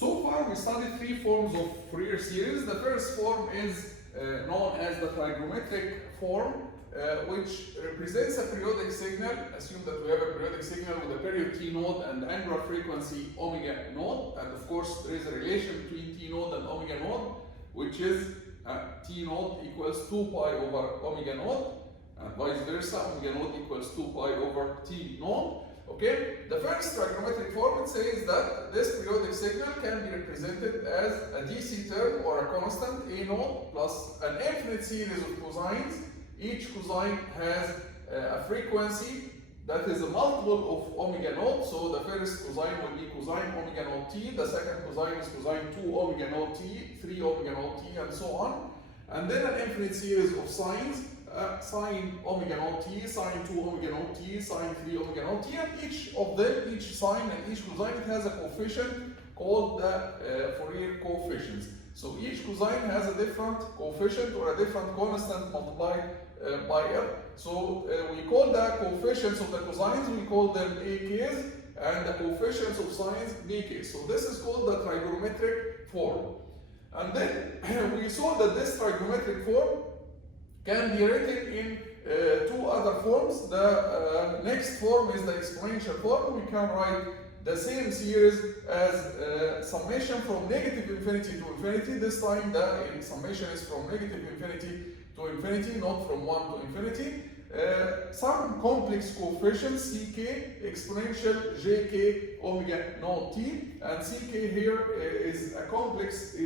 So far we studied three forms of Fourier series. The first form is known as the Trigrammetric Form, which represents a periodic signal. Assume that we have a periodic signal with a period t node and angular frequency omega node, and of course there is a relation between t node and omega node, which is t node equals 2 pi over omega node, and vice versa, omega node equals 2 pi over t node. Okay, the first trigonometric form, it says that this periodic signal can be represented as a DC term or a constant a node plus an infinite series of cosines. Each cosine has a frequency that is a multiple of omega node. So the first cosine will be cosine omega node t, the second cosine is cosine 2 omega node t, 3 omega node t, and so on. And then an infinite series of sines, sine omega node t, sine 2 omega node t, sine 3 omega node t, and each of them, each sine and each cosine, it has a coefficient called the Fourier coefficients. So each cosine has a different coefficient or a different constant multiplied by L. So we call the coefficients of the cosines, we call them AKs, and the coefficients of sines BKs. So this is called the trigonometric form. And then we saw that this trigonometric form can be written in two other forms. The next form is the exponential form. We can write the same series as summation from negative infinity to infinity. This time the summation is from negative infinity to infinity, not from 1 to infinity. Some complex coefficients, ck, exponential jk omega node t, and ck here is complex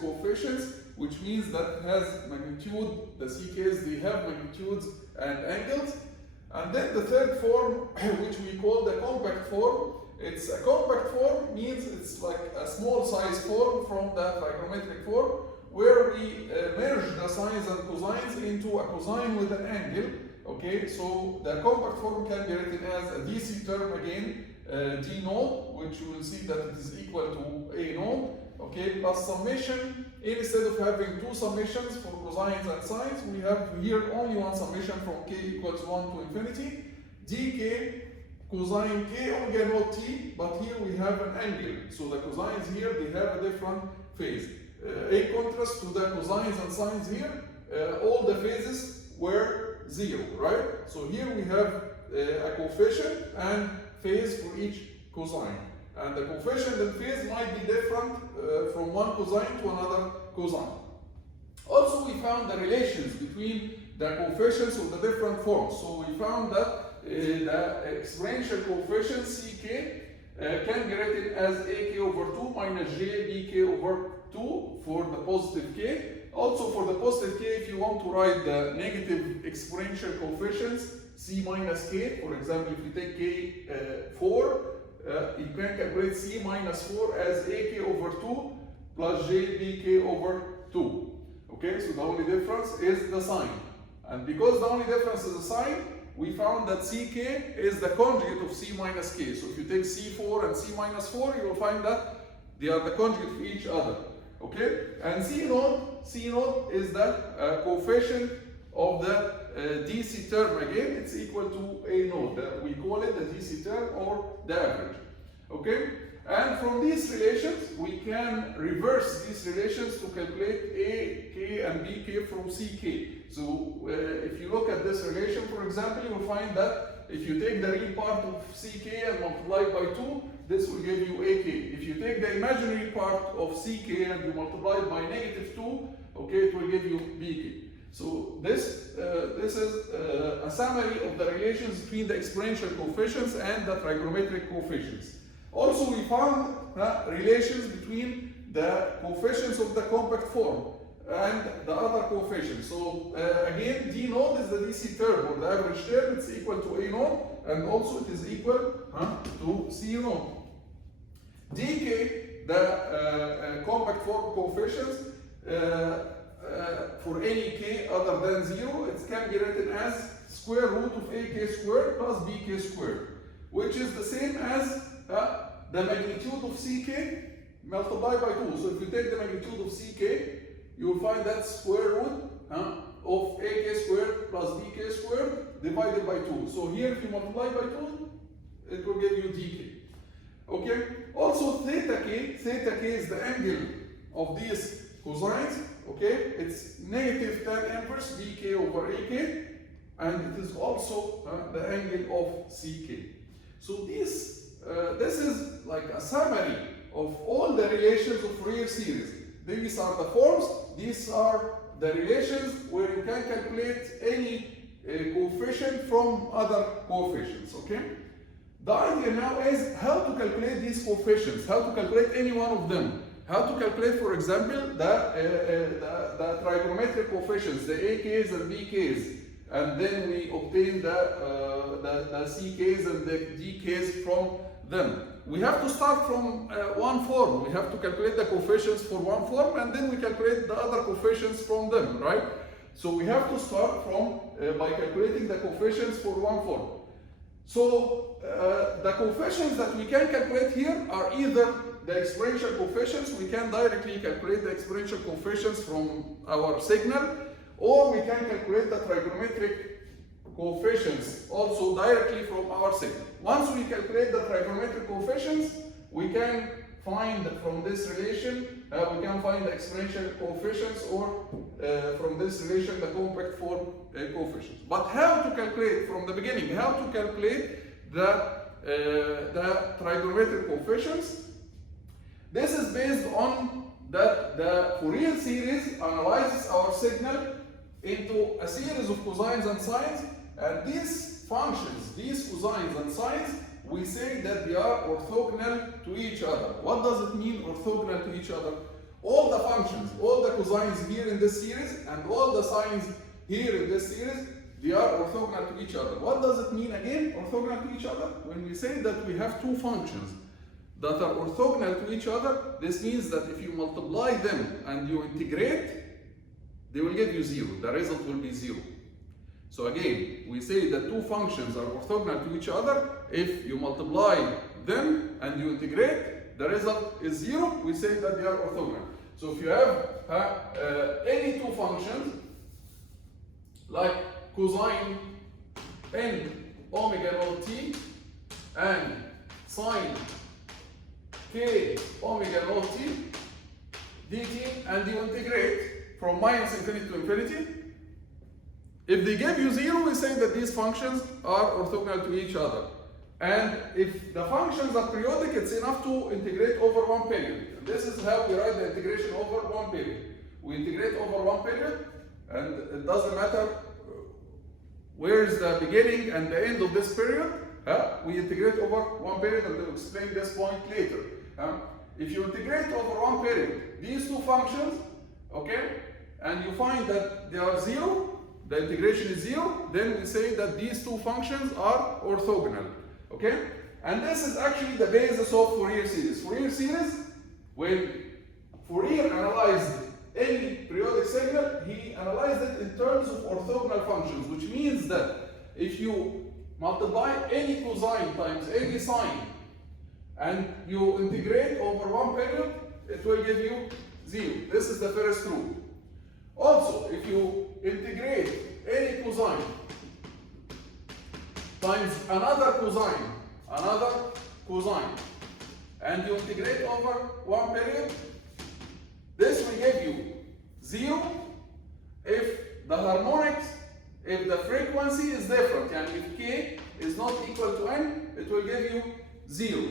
coefficients, which means that has magnitude. The ck's, they have magnitudes and angles. And then the third form, which we call the compact form. It's a compact form, means it's like a small size form from the trigonometric form, where we merge the sines and cosines into a cosine with an angle. Okay, so the compact form can be written as a DC term again, d node, which you will see that it is equal to a node. Okay, plus summation. Instead of having two summations for cosines and sines, we have here only one summation from k equals 1 to infinity. dk cosine k omega node t, but here we have an angle. So the cosines here, they have a different phase. In contrast to the cosines and sines here, all the phases were 0, right? So here we have a coefficient and phase for each cosine. And the coefficient and phase might be different from one cosine to another cosine. Also, we found the relations between the coefficients of the different forms. So we found that the exponential coefficient ck can be written as ak over 2 minus j bk over 2 for the positive k. Also for the positive k, if you want to write the negative exponential coefficients c minus k, for example, if you take k 4, you can calculate c minus 4 as ak over 2 plus j bk over 2. Okay, so the only difference is the sign. And because the only difference is the sign, we found that ck is the conjugate of c minus k. So if you take c4 and c minus 4, you will find that they are the conjugate of each other. Okay, and c node is the coefficient of the DC term. Again, it's equal to a node. We call it the DC term or the average. Okay, and from these relations, we can reverse these relations to calculate a, k, and bk from ck. So if you look at this relation, for example, you will find that if you take the real part of ck and multiply by 2, this will give you ak. If you take the imaginary part of ck and you multiply it by negative 2, okay, it will give you bk. So this is a summary of the relations between the exponential coefficients and the trigonometric coefficients. Also, we found relations between the coefficients of the compact form and the other coefficients. So again, d node is the DC term or the average term. It's equal to a node, and also it is equal to c node. dk, the compact form coefficients, for any k other than 0, it can be written as square root of ak squared plus bk squared, which is the same as the magnitude of ck multiplied by 2. So if you take the magnitude of ck, you will find that square root of ak squared plus bk squared divided by 2. So here, if you multiply by 2, it will give you dk. Okay. Also theta k is the angle of these cosines. Okay, it's negative tan inverse bk over ak, and it is also the angle of ck. So this is like a summary of all the relations of Fourier series. These are the forms. These are the relations where you can calculate any coefficient from other coefficients. Okay. The idea now is how to calculate these coefficients, how to calculate any one of them. How to calculate, for example, the trigonometric coefficients, the AKs and BKs, and then we obtain the CKs and the DKs from them. We have to start from one form. We have to calculate the coefficients for one form, and then we calculate the other coefficients from them, right? So we have to start from by calculating the coefficients for one form. So the coefficients that we can calculate here are either the exponential coefficients. We can directly calculate the exponential coefficients from our signal, or we can calculate the trigonometric coefficients also directly from our signal. Once we calculate the trigonometric coefficients, we can find from this relation, we can find the exponential coefficients, or from this relation the compact form coefficients. But how to calculate from the beginning? How to calculate the trigonometric coefficients? This is based on that the Fourier series analyzes our signal into a series of cosines and sines, and these functions, these cosines and sines, we say that they are orthogonal to each other. What does it mean, orthogonal to each other? All the functions, all the cosines here in this series and all the sines here in this series, they are orthogonal to each other. What does it mean again, orthogonal to each other? When we say that we have two functions that are orthogonal to each other, this means that if you multiply them and you integrate, they will give you 0. The result will be 0. So again, we say that two functions are orthogonal to each other. If you multiply them and you integrate, the result is 0. We say that they are orthogonal. So if you have any two functions, like cosine n omega naught t and sine k omega naught t dt, and you integrate from minus infinity to infinity, if they give you 0, we say that these functions are orthogonal to each other. And if the functions are periodic, it's enough to integrate over one period. And this is how we write the integration over one period. We integrate over one period, and it doesn't matter where is the beginning and the end of this period. We integrate over one period, and we'll explain this point later. If you integrate over one period these two functions, okay, and you find that they are 0, the integration is 0, then we say that these two functions are orthogonal. Okay? And this is actually the basis of Fourier series. Fourier series, when Fourier analyzed any periodic signal, he analyzed it in terms of orthogonal functions, which means that if you multiply any cosine times any sine and you integrate over one period, it will give you 0. This is the first rule. Also, if you integrate any cosine times another cosine, and you integrate over one period, this will give you 0 if the harmonics, if the frequency is different, and if k is not equal to n, it will give you 0.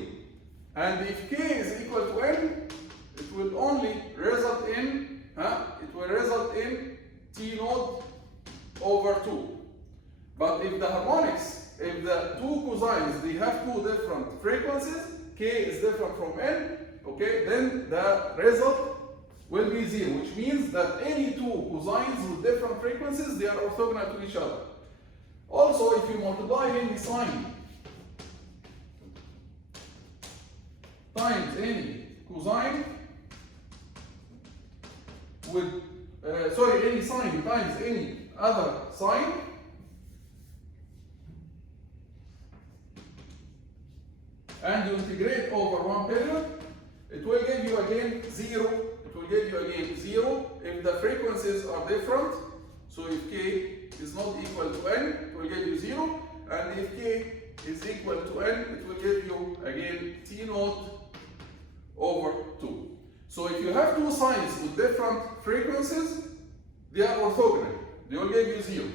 And if k is equal to n, it will only result in t naught over 2. But if the harmonics, if the two cosines, they have two different frequencies, k is different from n, okay, then the result will be 0, which means that any two cosines with different frequencies, they are orthogonal to each other. Also, if you multiply any sine times any cosine with, any sine times any other sine, and you integrate over one period, it will give you again 0. It will give you again 0 if the frequencies are different. So if k is not equal to n, it will give you 0. And if k is equal to n, it will give you again t naught over 2. So if you have two sines with different frequencies, they are orthogonal. They will give you 0.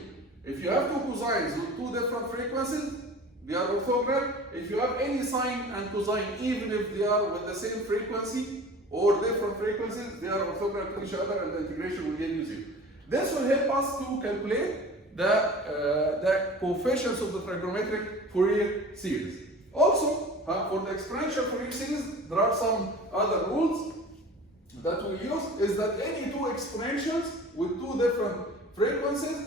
If you have two cosines with two different frequencies, they are orthogonal. If you have any sine and cosine, even if they are with the same frequency or different frequencies, they are orthogonal to each other, and the integration will give you 0. This will help us to calculate the coefficients of the trigonometric Fourier series. Also, for the exponential Fourier series, there are some other rules that we use. Is that any two exponentials with two different frequencies,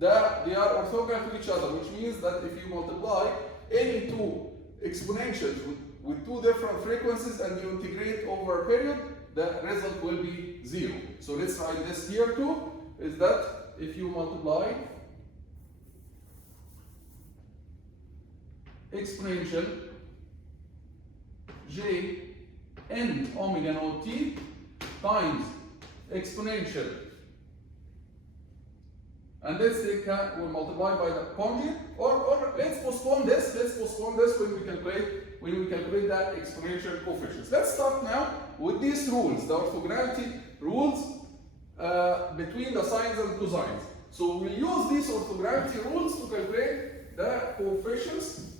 they are orthogonal to each other, which means that if you multiply any two exponentials with two different frequencies and you integrate over a period, the result will be 0. So let's write this here too, is that if you multiply exponential j n omega naught t times exponential, and let's take we'll multiply by the conjugate, or let's postpone this. When we calculate that exponential coefficients. Let's start now with these rules, the orthogonality rules between the sines and cosines. So we'll use these orthogonality rules to calculate the coefficients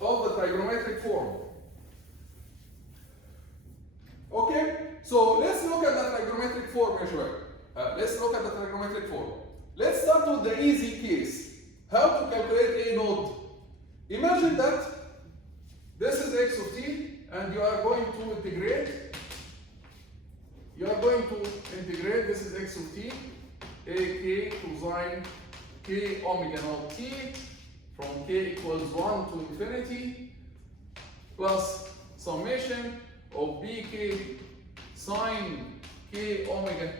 of the trigonometric form. Okay, so let's look at the trigonometric form, Let's start with the easy case. How to calculate a node? Imagine that this is x of t, and you are going to integrate. This is x of t, a k cosine k omega naught t from k equals 1 to infinity plus summation of bk sine k omega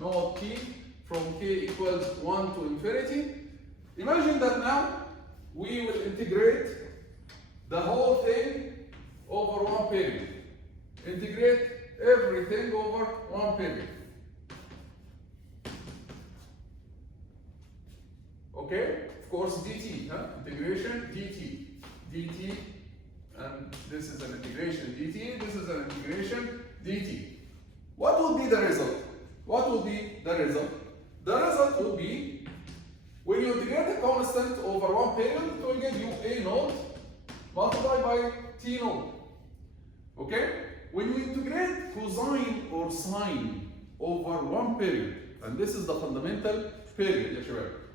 naught t from k equals 1 to infinity. Imagine that now we will integrate the whole thing over one period. Integrate everything over one period. Okay? Of course, dt, integration dt, and this is an integration dt, this is an integration dt. What would be the result? The result would be, when you integrate a constant over one period, it will give you a node multiplied by t node. Okay? When you integrate cosine or sine over one period, and this is the fundamental period,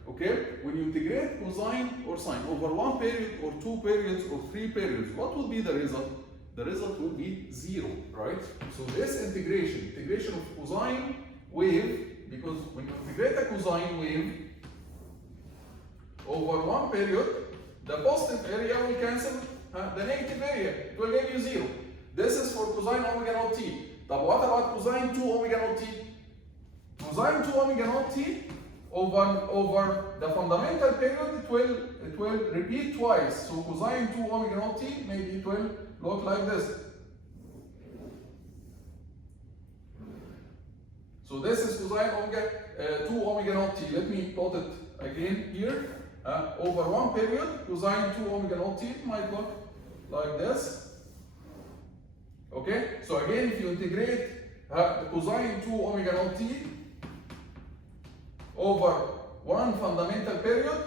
okay? When you integrate cosine or sine over one period or two periods or three periods, what would be the result? The result would be 0, right? So this integration of cosine wave, because when you integrate a cosine wave over one period, the positive area will cancel the negative area. It will give you 0. This is for cosine omega naught t. But what about cosine 2 omega naught t? Cosine 2 omega naught t over the fundamental period, it will repeat twice. So cosine 2 omega naught t, maybe it will look like this. So this is cosine omega 2 omega naught t. Let me plot it again here. Over one period, cosine 2 omega naught t might look like this. Okay, so again, if you integrate the cosine 2 omega naught t over one fundamental period,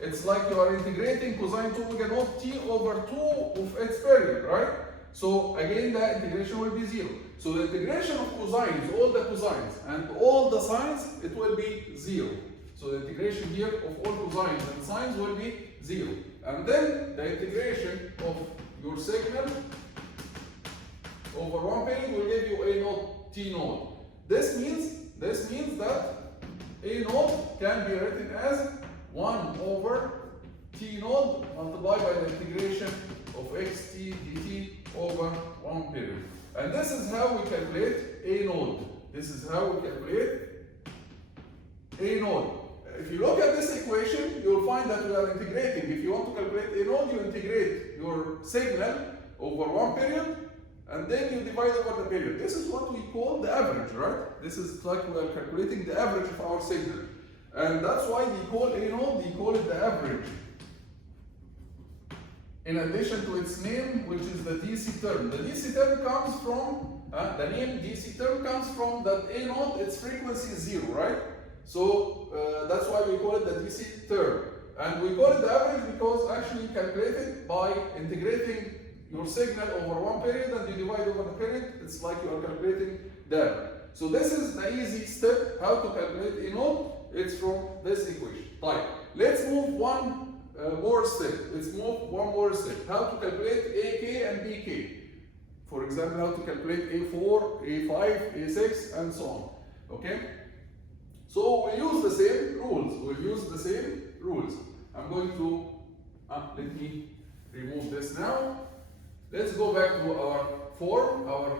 it's like you are integrating cosine 2 omega naught t over 2 of its period, right? So again, the integration will be 0. So the integration of cosines, all the cosines and all the sines, it will be 0. So the integration here of all cosines and sines will be 0. And then the integration of your signal over one period will give you a node t node. This means that a node can be written as 1 over t node multiplied by the integration of xt dt over one period. And this is how we calculate a node. If you look at this equation, you will find that we are integrating. If you want to calculate a node, you integrate your signal over one period, and then you divide over the period. This is what we call the average, right? This is like we are calculating the average of our signal. And that's why they call A naught, they call it the average. In addition to its name, which is the DC term. The DC term comes from, the name DC term comes from that A naught, its frequency is 0, right? So that's why we call it the DC term. And we call it the average because actually calculate it by integrating your signal over one period and you divide over the period, it's like you are calculating the average. So this is the easy step how to calculate A naught. It's from this equation. Right. Let's move one more step. Let's move one more step. How to calculate AK and BK. For example, how to calculate A4, A5, A6, and so on. Okay? So we use the same rules. We'll use the same rules. I'm going to, let me remove this now. Let's go back to our form, our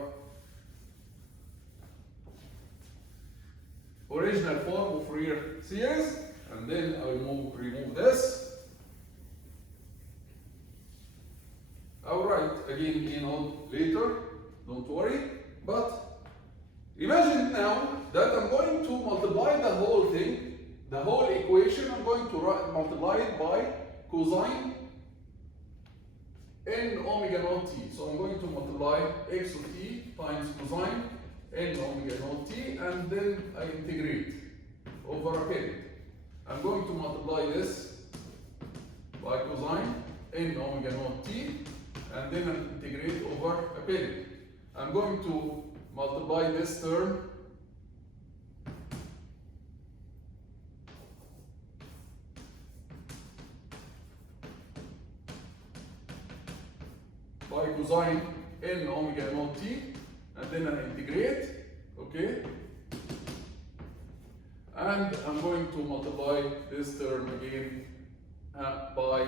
original form of Fourier series, and then I will remove this. I'll write again A naught later, don't worry. But imagine now that I'm going to multiply the whole thing, the whole equation, I'm going to multiply it by cosine n omega naught t. So I'm going to multiply x of t times cosine n omega naught t, and then I integrate over a period. I'm going to multiply this by cosine n omega naught t, and then I integrate over a period. I'm going to multiply this term by cosine n omega naught t, and then I integrate, okay? And I'm going to multiply this term again by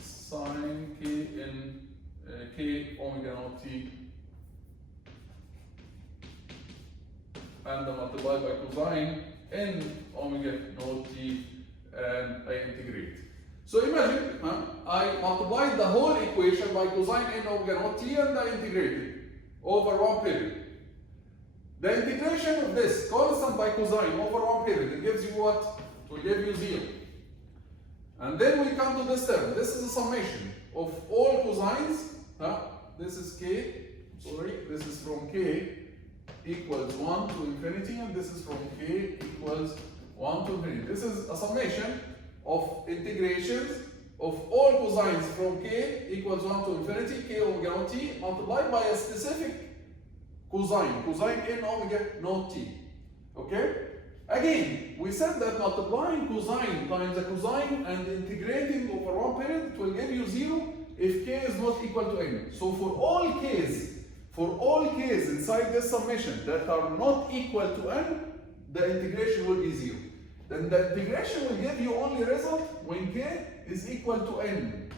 sine k n k omega naught t, and I multiply by cosine n omega naught t, and I integrate. So imagine I multiplied the whole equation by cosine n omega naught t, and I integrated over one period. The integration of this constant by cosine over one period, it gives you what? It will give you 0. And then we come to this term. This is a summation of all cosines. This is k, sorry, this is from k equals 1 to infinity, and this is from k equals 1 to infinity. This is a summation of integrations of all cosines from k equals 1 to infinity, k omega naught t, multiplied by a specific cosine n omega naught t. Okay? Again, we said that multiplying cosine times a cosine and integrating over one period, it will give you 0 if k is not equal to n. So for all k's inside this summation that are not equal to n, the integration will be 0. Then the integration will give you only result when k is equal to n.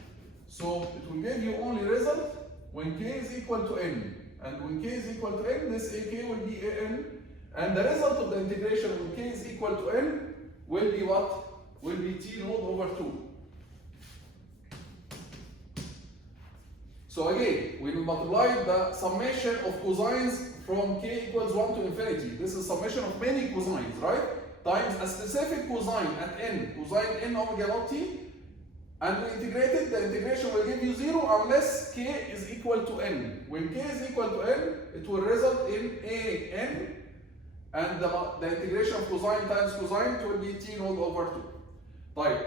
So it will give you only result when k is equal to n. And when k is equal to n, this ak will be an. And the result of the integration when k is equal to n will be what? Will be t naught over 2. So again, we will multiply the summation of cosines from k equals 1 to infinity. This is summation of many cosines, right? Times a specific cosine at n, cosine n omega naught t, and we integrate it. The integration will give you 0 unless k is equal to n. When k is equal to n, it will result in an, and the integration of cosine times cosine will be t naught over 2. Right.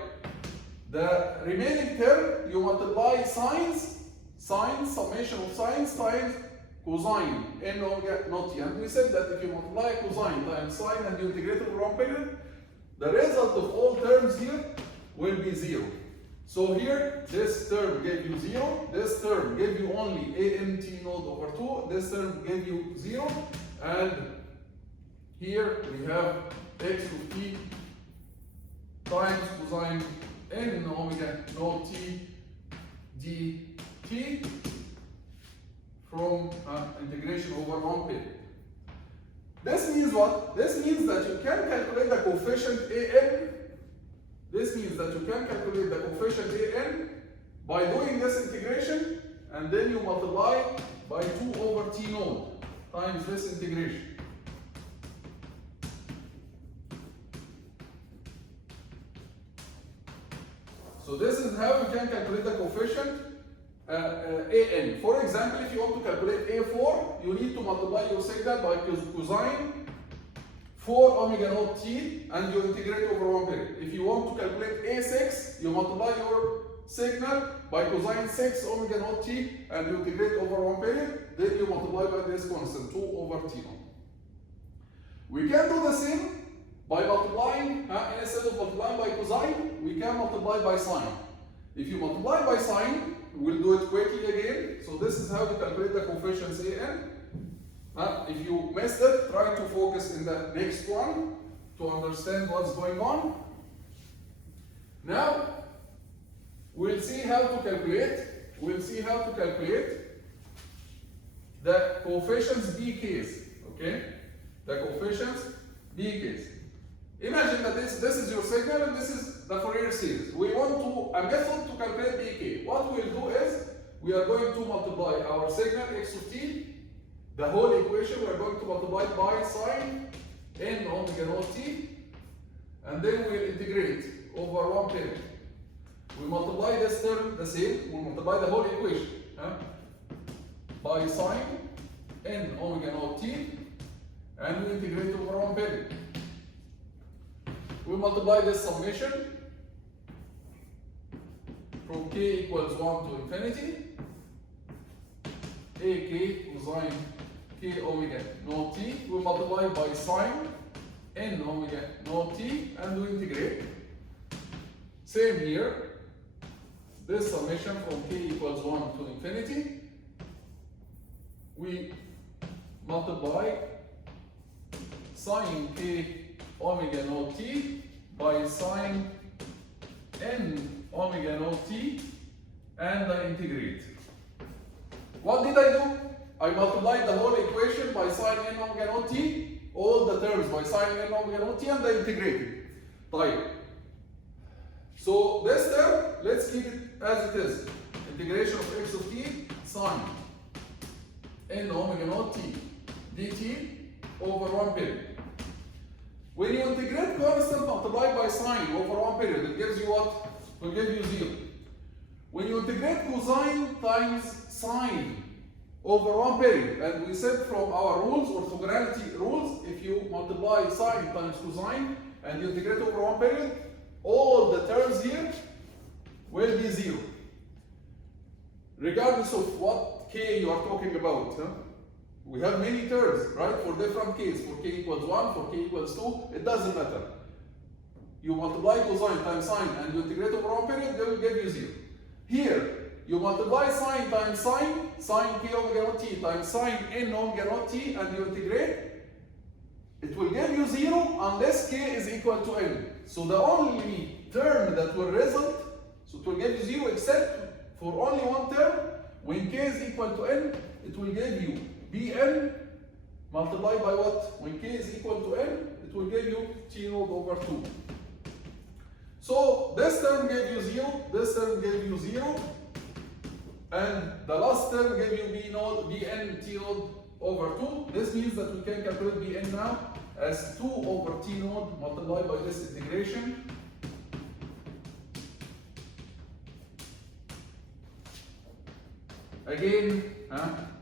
The remaining term, you multiply sines, summation of sines times cosine n omega naught t. And we said that if you multiply cosine times sine and you integrate over one period, the result of all terms here will be 0. So here, this term gave you 0, this term gave you only an t naught over 2, this term gave you 0, and here we have x of t times cosine n omega naught t dt from integration over one period. This means what? This means that you can calculate the coefficient an. This means that you can calculate the coefficient an by doing this integration, and then you multiply by 2 over t naught times this integration. So this is how you can calculate the coefficient an. For example, if you want to calculate a4, you need to multiply your signal by cosine 4 omega naught t and you integrate over one period. If you want to calculate a6, you multiply your signal by cosine 6 omega naught t and you integrate over one period. Then you multiply by this constant 2 over t naught. We can do the same by multiplying, instead of multiplying by cosine, we can multiply by sine. If you multiply by sine, we'll do it quickly again. So this is how you calculate the coefficients an. If you missed it, try to focus in the next one to understand what's going on. Now, we'll see how to calculate. The coefficients bk's. Okay, the coefficients bk's. Imagine that this is your signal and this is the Fourier series. We want a method to calculate bk. What we'll do is we are going to multiply our signal x of t, the whole equation we are going to multiply by sine n omega naught t, and then we'll integrate over one period. We multiply this term the same, we multiply the whole equation by sine n omega naught t, and we integrate over one period. We multiply this summation from k equals 1 to infinity, ak cosine k omega naught t. We multiply by sine n omega naught t and we integrate. Same here, this summation from k equals 1 to infinity. We multiply sine k omega naught t by sine n omega naught t and I integrate. What did I do? I multiplied the whole equation by sine n omega naught t, all the terms by sine n omega naught t, and I integrated. Right. So this term, let's keep it as it is. Integration of x of t sine n omega naught t dt over one period. When you integrate constant multiplied by sine over one period, it gives you what? It will give you 0. When you integrate cosine times sine over one period, and we said from our rules, orthogonality rules, if you multiply sine times cosine and you integrate over one period, all the terms here will be 0. Regardless of what k you are talking about. We have many terms, right, for different k's. For k equals 1, for k equals 2, it doesn't matter. You multiply cosine times sine and you integrate over one period, they will give you 0. Here, you multiply sine times sine, sine k omega naught t times sine n omega naught t, and you integrate, it will give you 0 unless k is equal to n. So the only term that will result, so it will give you 0 except for only one term. When k is equal to n, it will give you bn multiplied by what? When k is equal to n, it will give you t naught over 2. So this term gave you 0, this term gave you 0, and the last term gave you bn t naught over 2. This means that we can calculate bn now as 2 over t naught multiplied by this integration. Again,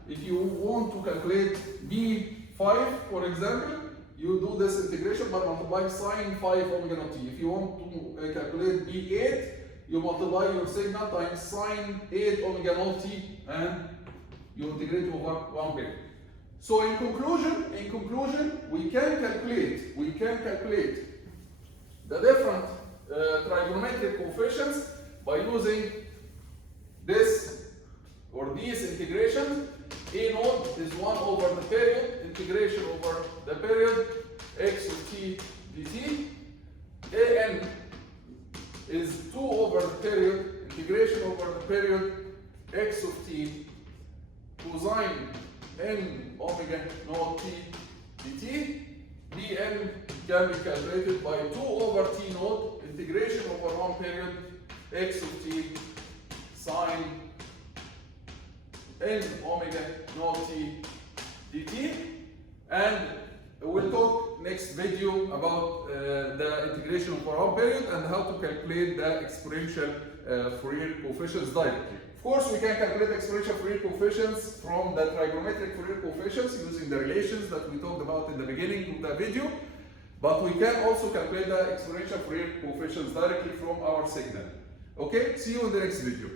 if you want to calculate b5, for example, you do this integration by multiplying sine 5 omega naught t. If you want to calculate b8, you multiply your signal times sine 8 omega naught t and you integrate over one period. So in conclusion, we can calculate the different trigonometric coefficients by using this or these integrations. A naught is 1 over the period, integration over the period, x of t dt. An is 2 over the period, integration over the period, x of t cosine n omega naught t dt. Bn can be calculated by 2 over t naught, integration over one period, x of t sine n omega naught t dt. And we'll talk next video about the integration over one period and how to calculate the exponential Fourier coefficients directly. Of course, we can calculate exponential Fourier coefficients from the trigonometric Fourier coefficients using the relations that we talked about in the beginning of the video. But we can also calculate the exponential Fourier coefficients directly from our signal. Okay, see you in the next video.